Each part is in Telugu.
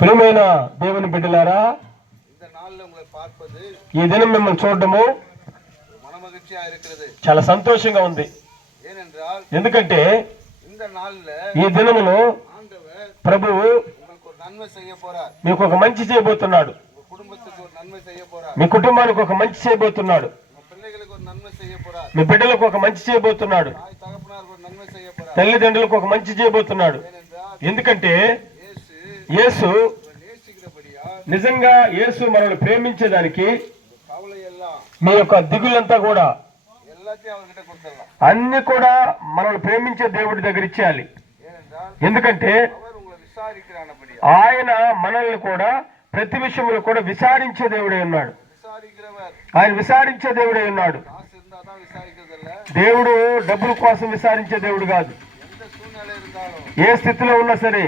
ప్రియమైన దేవుని బిడ్డలారా, ఈ దినం మిమ్మల్ని చూడటము చాలా సంతోషంగా ఉంది. ఎందుకంటే ఈ దినములో ప్రభువు మీకు ఒక మంచి చేయబోతున్నాడు. మీ కుటుంబానికి ఒక మంచి చేయబోతున్నాడు. మీ బిడ్డలకు ఒక మంచి చేయబోతున్నాడు. తల్లిదండ్రులకు ఒక మంచి చేయబోతున్నాడు. ఎందుకంటే యేసు నిజంగా యేసు మనల్ని ప్రేమించేదానికి మీ యొక్క దిగులంతా కూడా అన్ని కూడా మనల్ని ప్రేమించే దేవుడి దగ్గర ఇచ్చేయాలి. ఎందుకంటే ఆయన మనల్ని కూడా ప్రతి విషయంలో కూడా విచారించే దేవుడై ఉన్నాడు. ఆయన విచారించే దేవుడై ఉన్నాడు. దేవుడు డబ్బుల కోసం విచారించే దేవుడు కాదు. ఏ స్థితిలో ఉన్నా సరే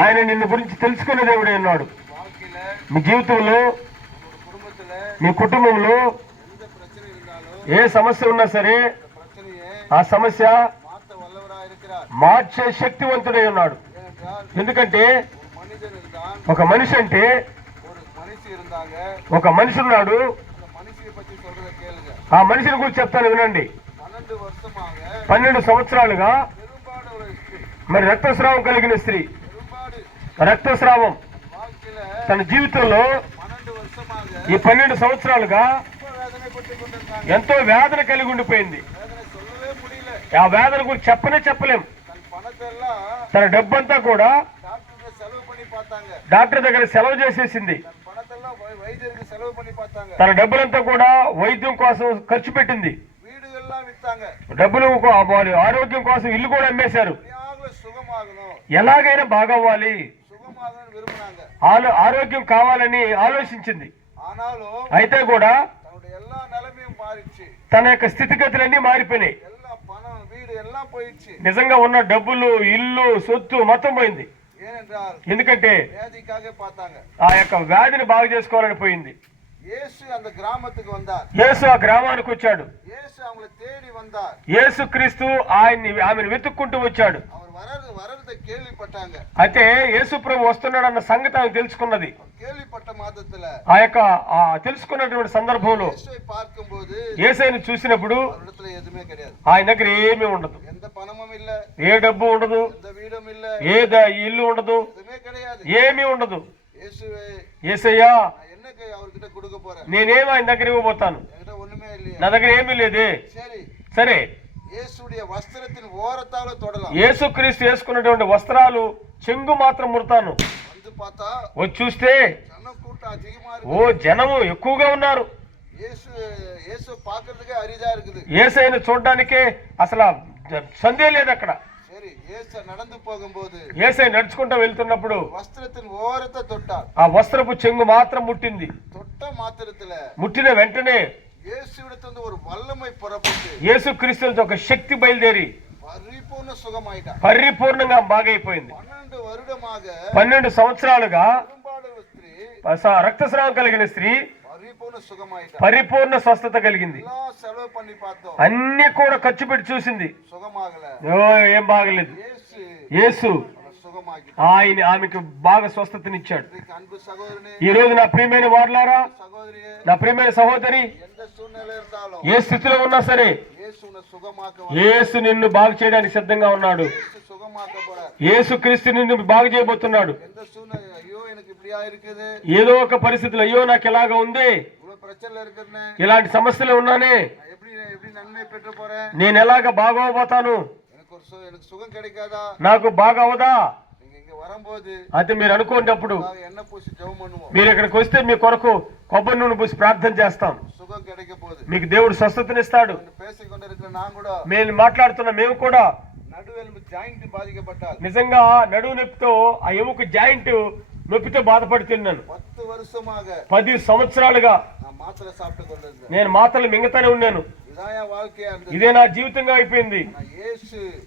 ఆయన నిన్ను గురించి తెలుసుకునే దేవుడే ఉన్నాడు. మీ జీవితంలో, మీ కుటుంబంలో ఏ సమస్య ఉన్నా సరే ఆ సమస్య మార్చే శక్తివంతుడై ఉన్నాడు. ఎందుకంటే ఒక మనిషి అంటే ఒక మనిషి ఉన్నాడు. ఆ మనిషిని గురించి చెప్తాను, వినండి. 12 సంవత్సరాలుగా మరి రక్తస్రావం కలిగిన స్త్రీ, రక్తస్రావం తన జీవితంలో ఈ 12 సంవత్సరాలుగా ఎంతో వేదన కలిగి ఉండిపోయింది. ఆ వేదన గురించి చెప్పలేం. తన డబ్బంతా కూడా డాక్టర్ దగ్గర సెలవు చేసేసింది. తన డబ్బులంతా కూడా వైద్యం కోసం ఖర్చు పెట్టింది. డబ్బులు ఆరోగ్యం కోసం ఇల్లు కూడా అమ్మేశారు. ఎలాగైనా బాగవ్వాలి, ఆరోగ్యం కావాలని ఆలోచించింది. అయితే కూడా తన యొక్క స్థితిగతులన్నీ మారిపోయినాయి. నిజంగా ఉన్న డబ్బులు, ఇల్లు, సొత్తు మొత్తం పోయింది. ఎందుకంటే ఆ యొక్క వ్యాధిని బాగు చేసుకోవాలని పోయింది. యేసు ఆ గ్రామానికి వచ్చాడు. యేసు క్రీస్తు ఆమెను వెతుక్కుంటూ వచ్చాడు. అయితే యేసు ప్రభు వస్తున్నాడు అన్న సంగతి ఆమె తెలుసుకున్నది. ఆ యొక్క తెలుసుకున్నటువంటి సందర్భంలో యేసయ్యను చూసినప్పుడు ఆయన దగ్గర ఏమీ ఉండదు. ఏ డబ్బు ఉండదు, ఏ ఇల్లు ఉండదు, ఏమీ ఉండదు. యేసయ్యా, నేనేమో ఆయన దగ్గర ఇవ్వబోతాను, నా దగ్గర ఏమీ లేదే. సరే, యేసుక్రీస్తు వేసుకున్నటువంటి వస్త్రాలు చెంగు మాత్రం ముడతాను. వచ్చి చూస్తే ఓ జనము ఎక్కువగా ఉన్నారు. యేసయ్యను చూడడానికే అసలు సందేహం లేదు అక్కడ. యేసయ్య నడుచుకుంటూ వెళ్తున్నప్పుడు ఆ వస్త్రపు చెంగు మాత్రం ముట్టింది. ముట్టిన వెంటనే యేసు క్రీస్తు ఒక శక్తి బయలుదేరి పరిపూర్ణంగా బాగైపోయింది. 12 సంవత్సరాలుగా రక్తస్రావం కలిగిన స్త్రీ పరిపూర్ణ స్వస్థత కలిగింది. అన్ని కూడా ఖర్చు పెట్టి చూసింది, ఏం బాగలేదు. యేసు ఆమెకు బాగా స్వస్థతనిచ్చాడు. ఈ రోజు నా ప్రియమైన వారలారా, నా ప్రియమైన సహోదరి, ఏ స్థితిలో ఉన్నా సరే యేసు నిన్ను బాగు చేయడానికి సిద్ధంగా ఉన్నాడు. యేసు క్రీస్తు నిన్ను బాగు చేయబోతున్నాడు. ఏదో ఒక పరిస్థితుల్లో అయ్యో నాకు ఎలాగా ఉంది, ఇలాంటి సమస్యలు ఉన్నానే, నేను ఎలాగ బాగోబోతాను, నాకు బాగా అవదా అయితే మీరు అనుకునేటప్పుడు మీరు ఇక్కడికి వస్తే మీ కొరకు కొబ్బరి నూనె పూసి ప్రార్థన చేస్తాం. మీకు దేవుడు స్వస్థతనిస్తాడు. మేము మాట్లాడుతున్నా, మేము కూడా నిజంగా నడువు నొప్పితో ఆ ఎముక జాయింట్ నొప్పితో బాధపడుతున్నాను. 10 సంవత్సరాలుగా నేను మాత్రలు మింగతానే ఉన్నాను. ఇదే నా జీవితంగా అయిపోయింది.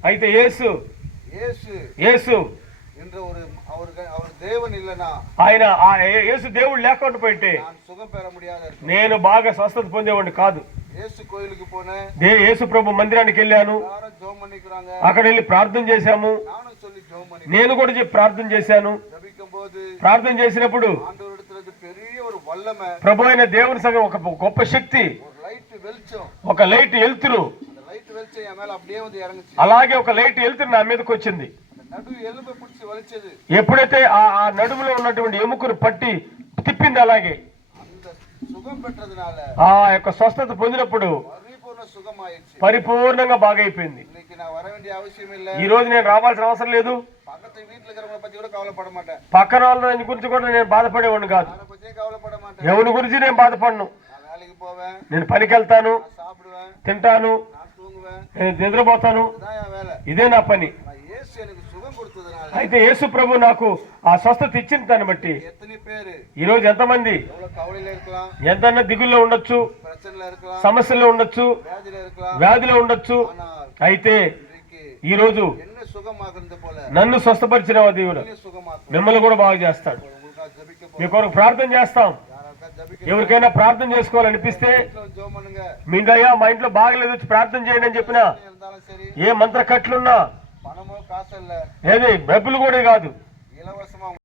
అయితే యేసు ఆయన యేసు దేవుడు లేకుండా పోయింటే నేను బాగా స్వస్థత పొందేవాడిని కాదు. యేసు ప్రభు మందిరానికి వెళ్ళాను, అక్కడ వెళ్ళి ప్రార్థన చేశాము. నేను కూడా చెప్పి ప్రార్థన చేశాను. ప్రార్థన చేసినప్పుడు ప్రభు అయిన దేవుని సంగం ఒక గొప్ప శక్తి, ఒక లైట్ వెలుతురు, అలాగే ఒక లైట్ వెలుతురు నా మీదకి వచ్చింది. ఎప్పుడైతే ఆ నడుములో ఉన్నటువంటి ఎముకను పట్టి తిప్పింది, అలాగే ఆ యొక్క స్వస్థత పొందినప్పుడు పరిపూర్ణంగా బాగైపోయింది. ఈ రోజు నేను రావాల్సిన అవసరం లేదు. పక్కన వాళ్ళ గురించి కూడా నేను బాధపడేవాడిని కాదు. ఎవరి గురించి నేను బాధపడను. నేను పనికి వెళ్తాను, తింటాను, నిద్రపోతాను, ఇదే నా పని. అయితే యేసు ప్రభు నాకు ఆ స్వస్థత ఇచ్చిన దాన్ని బట్టి ఈ రోజు ఎంతమంది ఎంతన్నా దిగుల్లో ఉండొచ్చు, సమస్యల్లో ఉండొచ్చు, వ్యాధిలో ఉండొచ్చు. అయితే ఈ రోజు నన్ను స్వస్థపరిచిన దేవుడు మిమ్మల్ని కూడా బాగు చేస్తాడు. మీ కొరకు ప్రార్థన చేస్తాం. ఎవరికైనా ప్రార్థన చేసుకోవాలనిపిస్తే మీ అయ్యా మా ఇంట్లో బాగలేదు వచ్చి ప్రార్థన చేయండి అని చెప్పినా, ఏ మంత్ర కట్లున్నా, ఏది బెబ్బులు కూడా కాదు,